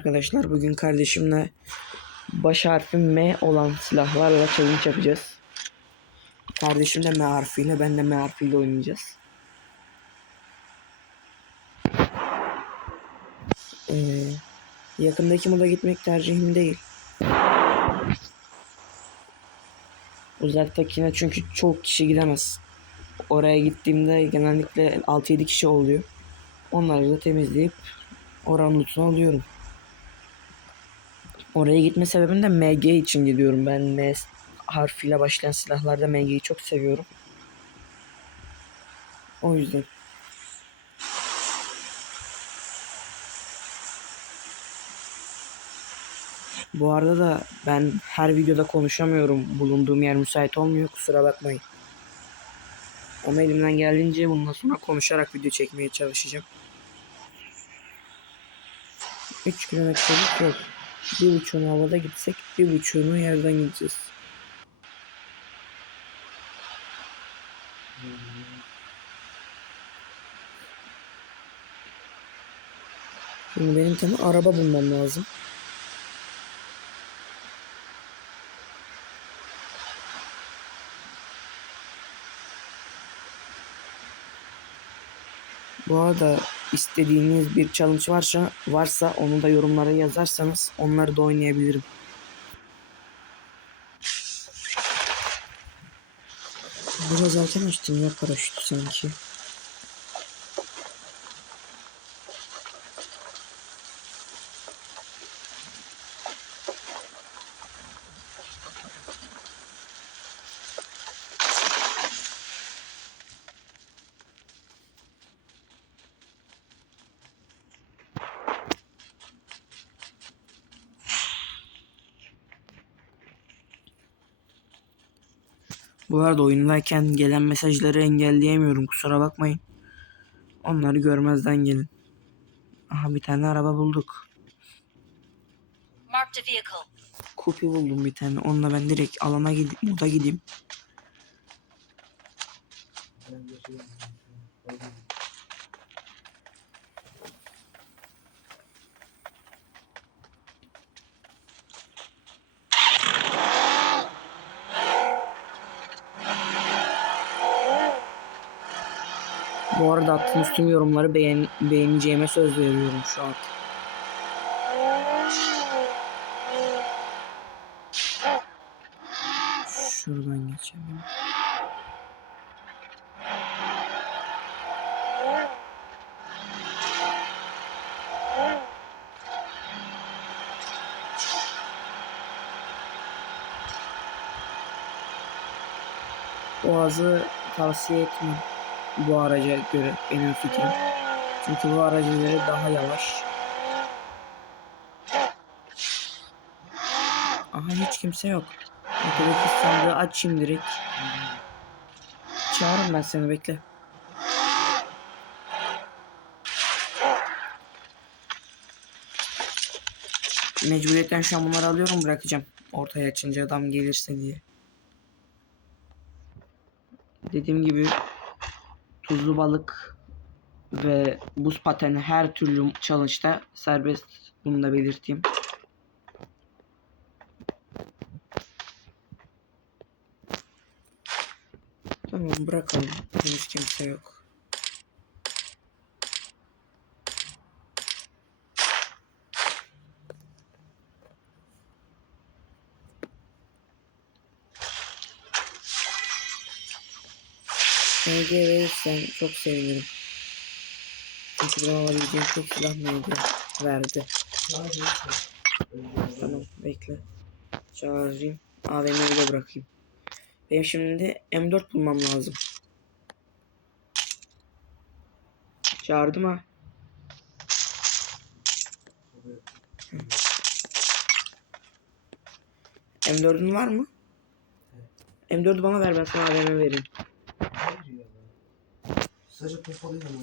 Arkadaşlar bugün kardeşimle baş harfi M olan silahlarla challenge yapacağız. Kardeşim de M harfiyle ben de M harfiyle oynayacağız. Ee, yakındaki moda gitmek tercihim değil. Uzaktakine çünkü çok kişi gidemez. Oraya gittiğimde genellikle 6-7 kişi oluyor. Onları da temizleyip oranın lootunu alıyorum. Oraya gitme sebebim de MG için gidiyorum. Ben M harfiyle başlayan silahlarda MG'yi çok seviyorum. O yüzden. Bu arada da ben her videoda konuşamıyorum. Bulunduğum yer müsait olmuyor. Kusura bakmayın. Ama elimden geldiğince bundan sonra konuşarak video çekmeye çalışacağım. 3 kilometrelik yol. Bir buçuğunu havada gitsek bir buçuğunu yerden gideceğiz. Şimdi benim tane araba bulmam lazım. Bu arada istediğiniz bir challenge varsa varsa onu da yorumlara yazarsanız onları da oynayabilirim. Biraz erken açtım ya paraşütü sanki. Bu arada oyundayken gelen mesajları engelleyemiyorum kusura bakmayın. Onları görmezden gelin. Aha bir tane araba bulduk. Kupi buldum bir tane. Onunla ben direkt alana gidip moda gideyim. Bu arada attığınız tüm yorumları beğen beğeneceğime söz veriyorum şu an. Şuradan geçelim. Boğazı tavsiye etmem bu araca göre benim fikrim. Çünkü bu aracın göre daha yavaş. Aha hiç kimse yok. Ötedeki sandığı açayım direkt. Çağırın ben seni bekle. Mecburiyetten şu an bunları alıyorum bırakacağım. Ortaya açınca adam gelirse diye. Dediğim gibi tuzlu ve buz pateni her türlü challenge'da serbest. Bunu da belirteyim. Tamam bırakalım. Henüz kimse yok. MG verirsen çok sevinirim. Çünkü bana alabileceğim tek silah MG verdi. Tamam bekle. Çağırayım. AVM'yi de bırakayım. Benim şimdi M4 bulmam lazım. Çağırdım ha. M4'ün var mı? M4'ü bana ver ben sana AVM vereyim. Sadece pompalıyla mı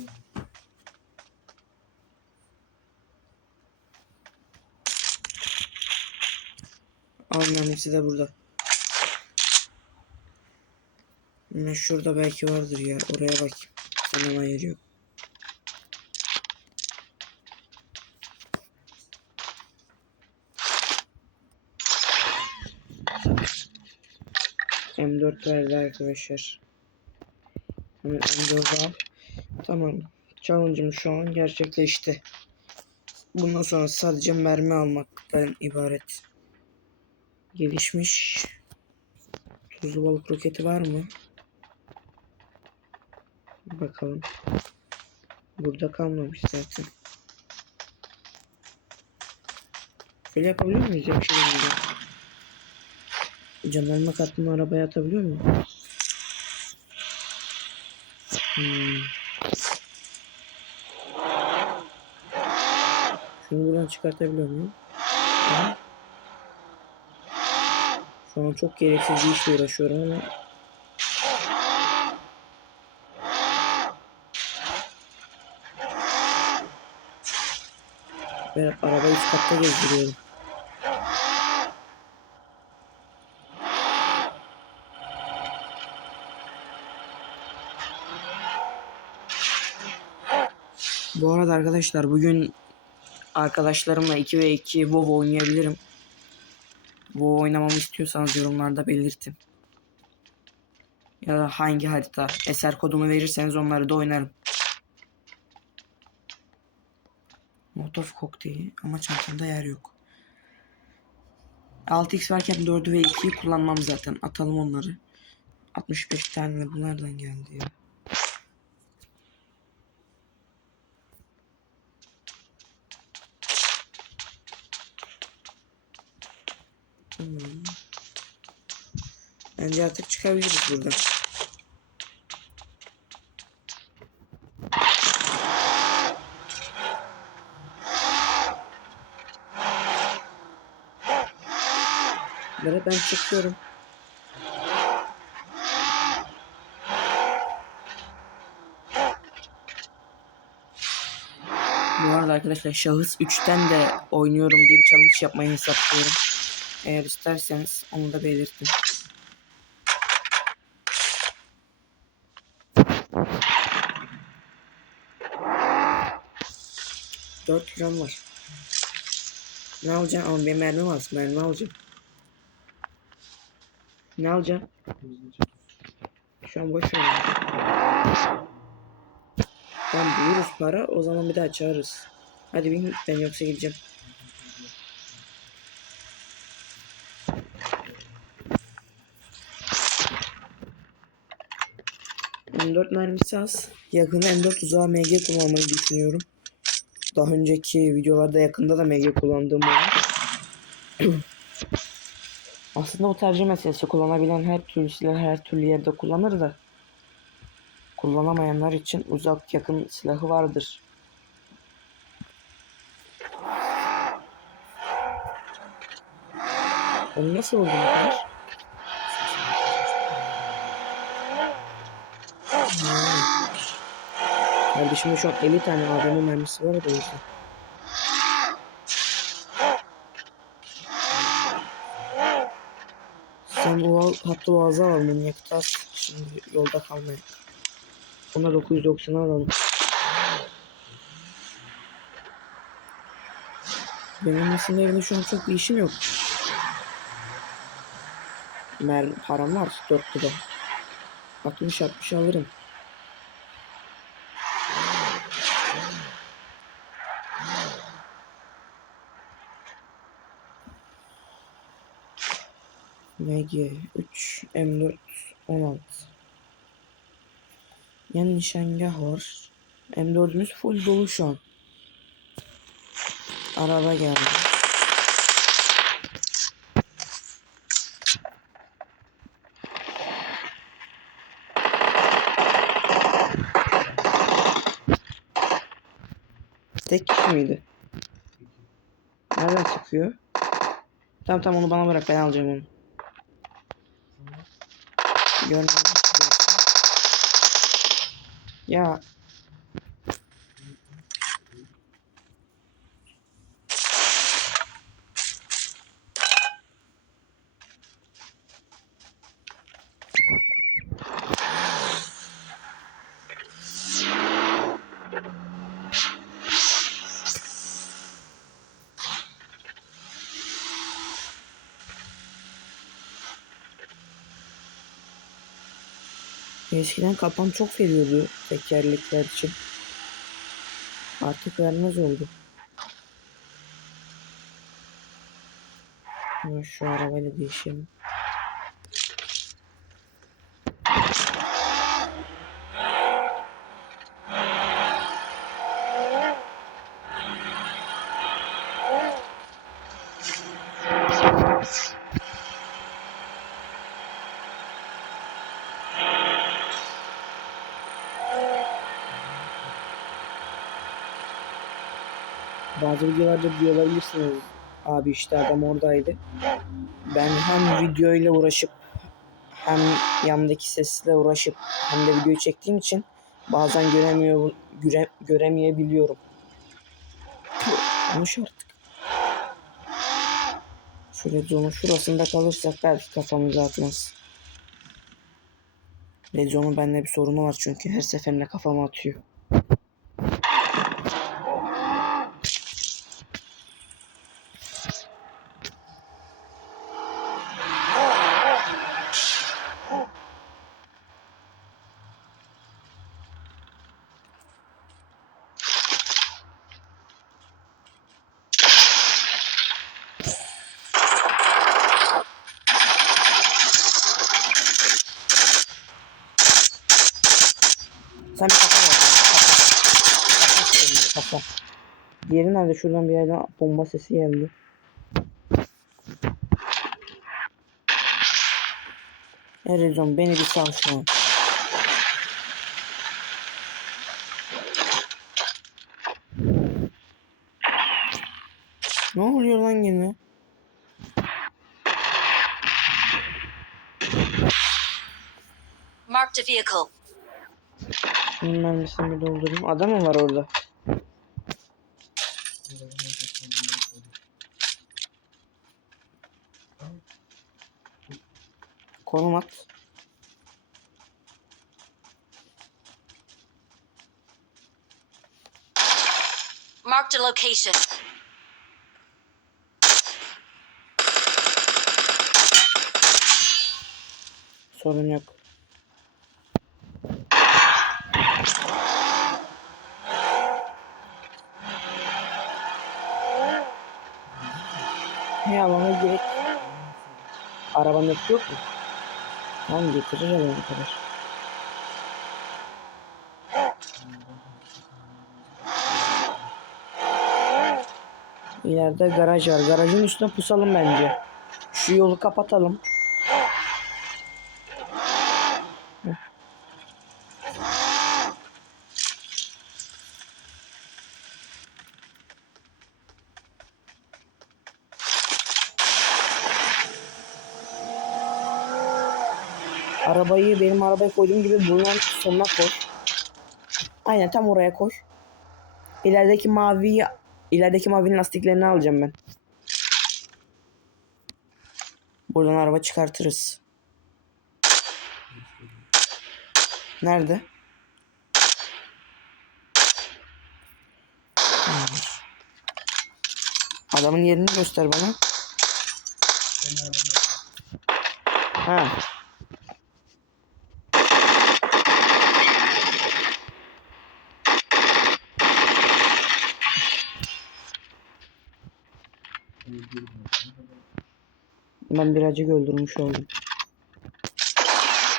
Aynen hepsi de burada. Ne şurada belki vardır ya. Oraya bak. Sanama yeri yok. M4 verdi arkadaşlar. M4 al. Tamam. Challenge'ım şu an gerçekleşti. Bundan sonra sadece mermi almaktan ibaret. Gelişmiş tuzlu balık roketi var mı? Bakalım. Burada kalmamış zaten. Şöyle yapabiliyor muyuz ya? Şöyle yapalım. Canlarıma kattığımı arabaya atabiliyor muyum? Hmm. Şunu buradan çıkartabiliyor muyum? Şu an çok gereksiz bir işle uğraşıyorum ama Ben arabayı üst katta gezdiriyorum. Bu arada arkadaşlar bugün arkadaşlarımla 2 ve 2 WoW oynayabilirim. WoW oynamamı istiyorsanız yorumlarda belirtin. Ya da hangi harita eser kodumu verirseniz onları da oynarım. Motor kokteyli ama çantamda yer yok. 6x varken 4'ü ve 2'yi kullanmam zaten. Atalım onları. 65 tane de bunlardan geldi ya. Tamam. Bence artık çıkabiliriz buradan. Böyle ben çıkıyorum. Bu arada arkadaşlar şahıs 3'ten de oynuyorum diye bir challenge yapmayı hesaplıyorum. Eğer isterseniz onu da belirtin. Dört kilom var. Ne alacağım? Ama benim mermim az. Mermi alacağım. Ne alacağım? Şu an boş ver. Tamam buluruz para. O zaman bir daha çağırırız. Hadi bin ben yoksa gideceğim. M4 mermisi az. Yakında M4 uzağa MG kullanmayı düşünüyorum. Daha önceki videolarda yakında da MG kullandığım oldu. Aslında o tercih meselesi kullanabilen her türlü silah her türlü yerde kullanır da kullanamayanlar için uzak yakın silahı vardır. Onu nasıl buldun Kardeşimde şu an 50 tane AVM mermisi var da o yüzden. Sen al- hattı boğazı alalım. Yakıt az. Şimdi yolda kalmayın. Ona 990 alalım. Benim aslında evde şu an çok bir işim yok. Mer param var 4 lira. 60 60 alırım. MG 3 M4 16 Yan nişangah var. M4'ümüz full dolu şu an. Araba geldi. Tek kişi miydi? Nereden çıkıyor? Tamam tamam onu bana bırak ben alacağım onu. Görmedim. Ya. Eskiden kapan çok veriyordu tekerlekler için. Artık vermez oldu. Hemen şu arabayla değişelim. Bazı videolarda diyor olabilirsiniz. Abi işte adam oradaydı. Ben hem video ile uğraşıp hem yanındaki sesle uğraşıp hem de videoyu çektiğim için bazen göremiyor göre, göremeyebiliyorum. Konuş artık. Şöyle zonun şurasında kalırsak belki kafamıza atmaz. Lezon'un bende bir sorunu var çünkü her seferinde kafama atıyor. Sen bir kafa ver. Kafa. Diğeri nerede? Şuradan bir yerden bomba sesi geldi. Erizon beni bir sal şu an. Ne oluyor lan yine? Marked a vehicle. Şunun mermisini bir doldurayım. Adam mı var orada? Konum at. Marked a location. Sorun yok. Arabanın yok yok mu? Tamam getirir alana kadar. İleride garaj var. Garajın üstüne pusalım bence. Şu yolu kapatalım. Arabayı benim arabaya koyduğum gibi bunun sonuna koy. Aynen tam oraya koy. İlerideki maviyi ilerideki mavinin lastiklerini alacağım ben. Buradan araba çıkartırız. Nerede? Adamın yerini göster bana. Ha. Ben birazcık öldürmüş oldum.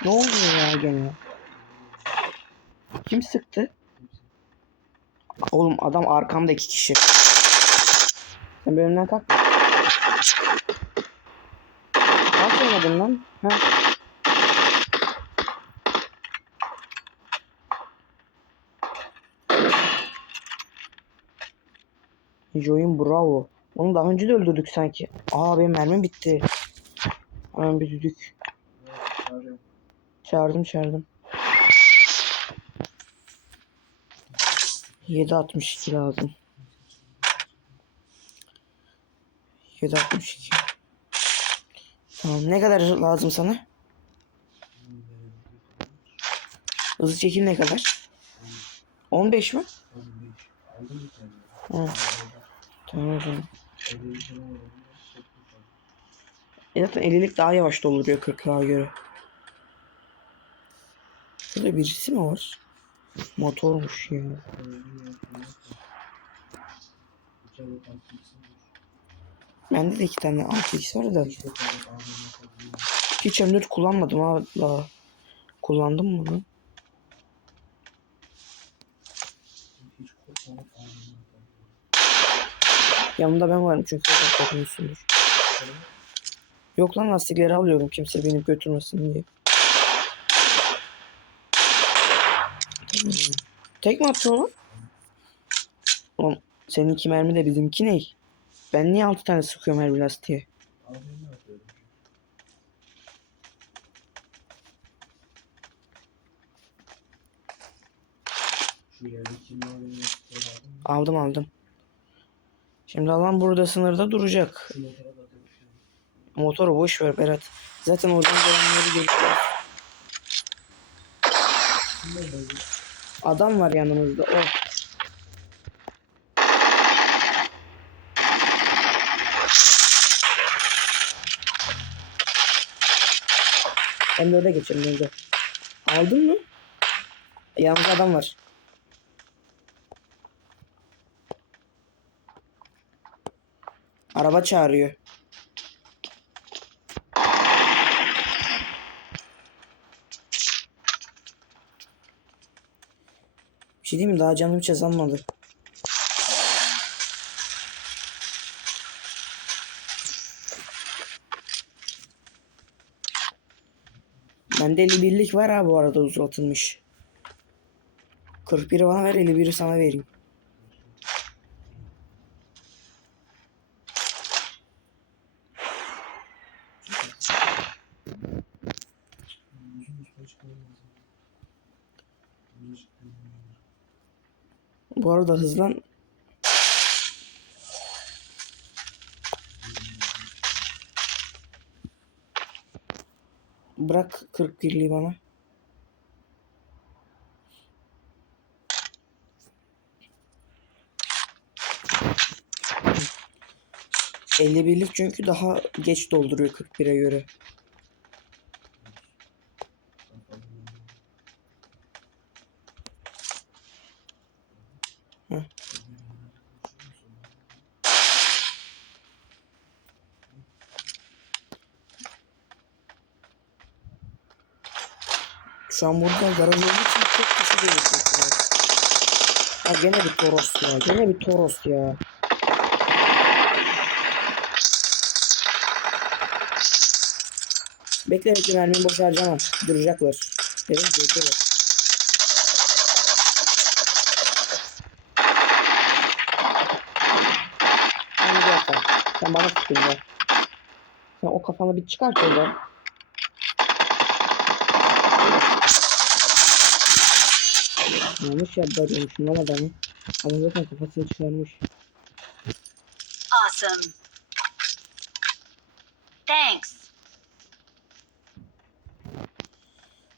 Ne oluyor ya gene? Kim sıktı? Oğlum adam arkamda iki kişi. Sen benimden kalk. Kalkmadın lan. Ha. Join bravo. Onu daha önce de öldürdük sanki. Aa benim mermim bitti. Hemen bir düdük. Çağırdım çağırdım. 7.62 lazım. 7.62. Tamam ne kadar lazım sana? Hızlı çekim ne kadar? 15 mi? Aldım bir tane. Hı. Tamam o zaman. Evde bir tane var. E zaten 50'lik daha yavaş dolduruyor 40'lığa göre. Şurada birisi mi var? Motormuş ya. Bende de iki tane 6x var da. Hiç M4 kullanmadım ha. Kullandım mı bunu? Yanımda ben varım çünkü oradan korkmuyorsundur. Yok lan lastikleri alıyorum kimse beni götürmesin diye. Tek mi attın onu? Oğlum seninki mermi de bizimki ne? Ben niye 6 tane sıkıyorum her bir lastiğe? Aldım aldım. Şimdi alan burada sınırda duracak. Şu motora da atabilirim. Motoru boş ver Berat. Zaten oradan gelenleri görüyoruz. Adam var yanımızda. O. Ben de öyle geçelim önce. Aldın mı? Yanımızda adam var. Araba çağırıyor. Bir şey diyeyim mi? Daha canım hiç azalmadı. Bende 51'lik var ha bu arada uzatılmış. 41'i bana ver 51'i sana vereyim. Bu arada hızlan. Bırak 41'liği bana. Elli birlik çünkü daha geç dolduruyor 41'e göre. Şu an burada garaj olduğu için çok kişi ya. Ya gene bir Toros ya. Gene bir Toros ya. Bekle bekle mermimi boş harcamam. Duracaklar. Evet durdular. Sen bana sıkın ya. Sen o kafanı bir çıkart oradan. Yanlış yerde arıyormuşum lan adamı. Adam zaten kafasını çıkarmış. Awesome. Thanks.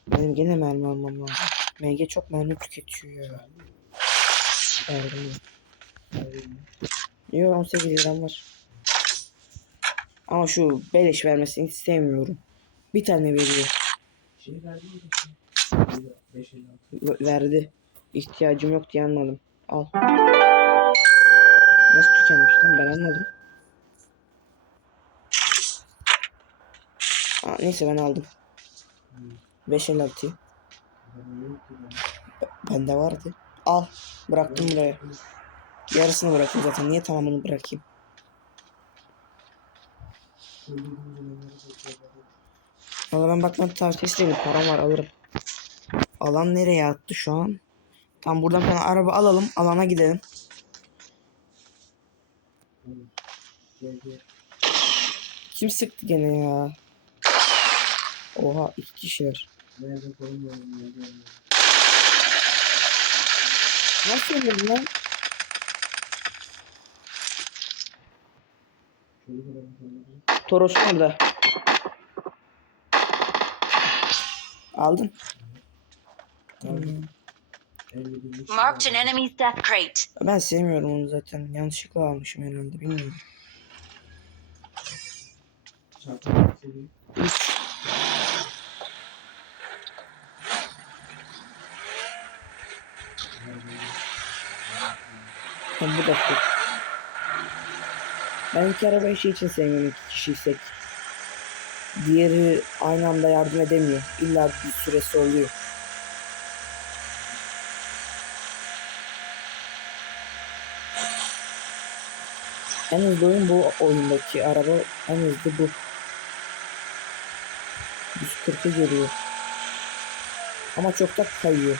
Benim gene mermi almam lazım. MG çok mermi tüketiyor ya. Verdim ya. Yo 18 liram var. Ama şu beleş vermesini istemiyorum. Bir tane veriyor. Şey verdi mi? 5 56. V- verdi. İhtiyacım yok diye almadım. Al. Nasıl tükenmiş lan ben anladım. Aa, neyse ben aldım. 556'yı. Ben yok ki ben. Bende vardı. Al. Bıraktım buraya. Yarısını bıraktım zaten. Niye tamamını bırakayım? Valla ben bakmadım tavsiyesi değilim. Param var alırım. Alan nereye attı şu an? Tam buradan bir araba alalım. Alana gidelim. Kim sıktı gene ya? Oha iki kişiler. Nasıl öldürdün lan? Toros orada. Aldın. Tamam. Marked an enemy's death crate. Ben sevmiyorum onu zaten. Yanlışlıkla almışım herhalde. Bilmiyorum. Tam bu da çok. Ben iki arabayı şey için sevmiyorum iki kişiysek. Diğeri aynı anda yardım edemiyor. İlla bir süresi oluyor. En hızlı oyun bu oyundaki araba en hızlı bu. 140'a geliyor. Ama çok da kayıyor.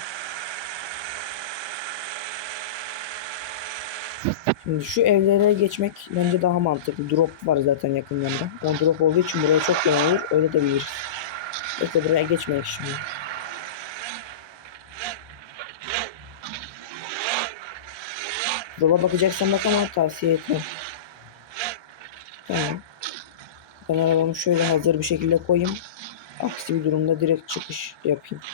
Şimdi şu evlere geçmek bence daha mantıklı. Drop var zaten yakınlarında. O drop olduğu için buraya çok yön olur. Öyle de biliriz. Bekle buraya geçmeyin şimdi. Drop'a bakacaksan bak ama tavsiye etmem. Tamam. Ben arabamı şöyle hazır bir şekilde koyayım. Aksi bir durumda direkt çıkış yapayım.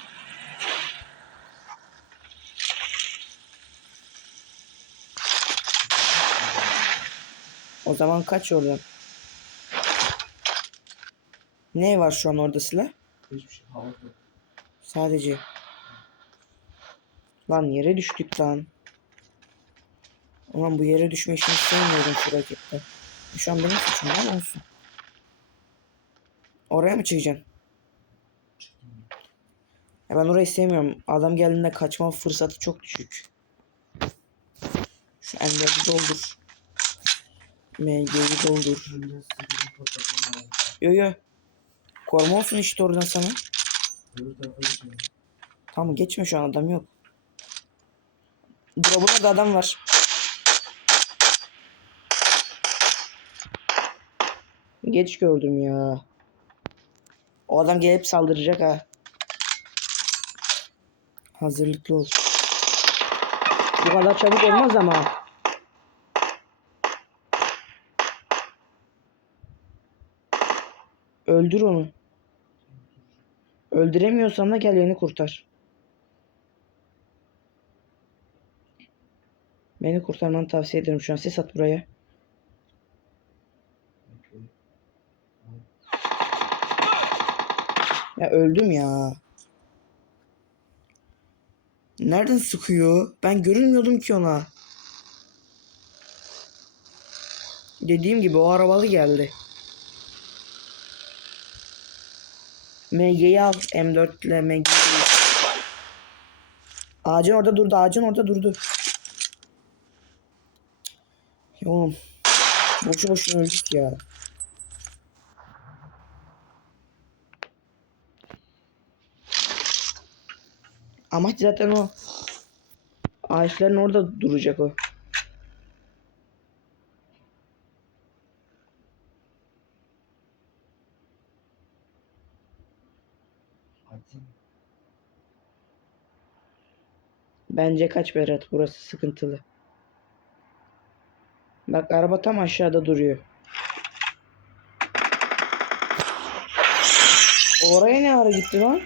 O zaman kaç oradan. Ne var şu an orada silah? Hiçbir şey. Sadece. Lan yere düştük lan. Ulan bu yere düşme işini sevmiyorum şu rakette. Şu an benim suçum lan olsun. Oraya mı çıkacaksın? Ya ben orayı sevmiyorum. Adam geldiğinde kaçma fırsatı çok düşük. Şu M4'ü doldur. MG'yi doldur. Yo yo. Koruma olsun işte oradan sana. Tamam geçme şu an adam yok. Drop'un da adam var. Geç gördüm ya. O adam gelip saldıracak ha. Hazırlıklı ol. Bu kadar çabuk olmaz ama. Öldür onu. Öldüremiyorsan da gel beni kurtar. Beni kurtarmanı tavsiye ederim şu an. Ses at buraya. Bekle. Ya öldüm ya. Nereden sıkıyor? Ben görünmüyordum ki ona. Dediğim gibi o arabalı geldi. MG'yi al. M4 ile MG'yi. Ağacın orada durdu. Ağacın orada durdu. Ya oğlum. Boşu boşuna öldük ya. Amaç zaten o. Ağaçların orada duracak o. Bence kaç Berat burası sıkıntılı. Bak araba tam aşağıda duruyor. Oraya ne ara gitti lan?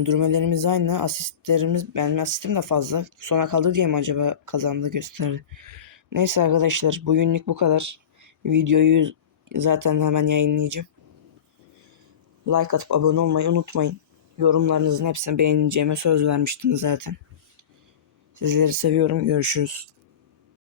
Öldürmelerimiz aynı. Asistlerimiz benim asistim de fazla. Sona kaldı diye mi acaba kazandı gösterdi. Neyse arkadaşlar bugünlük bu kadar. Videoyu zaten hemen yayınlayacağım. Like atıp abone olmayı unutmayın. Yorumlarınızın hepsini beğeneceğime söz vermiştim zaten. Sizleri seviyorum. Görüşürüz.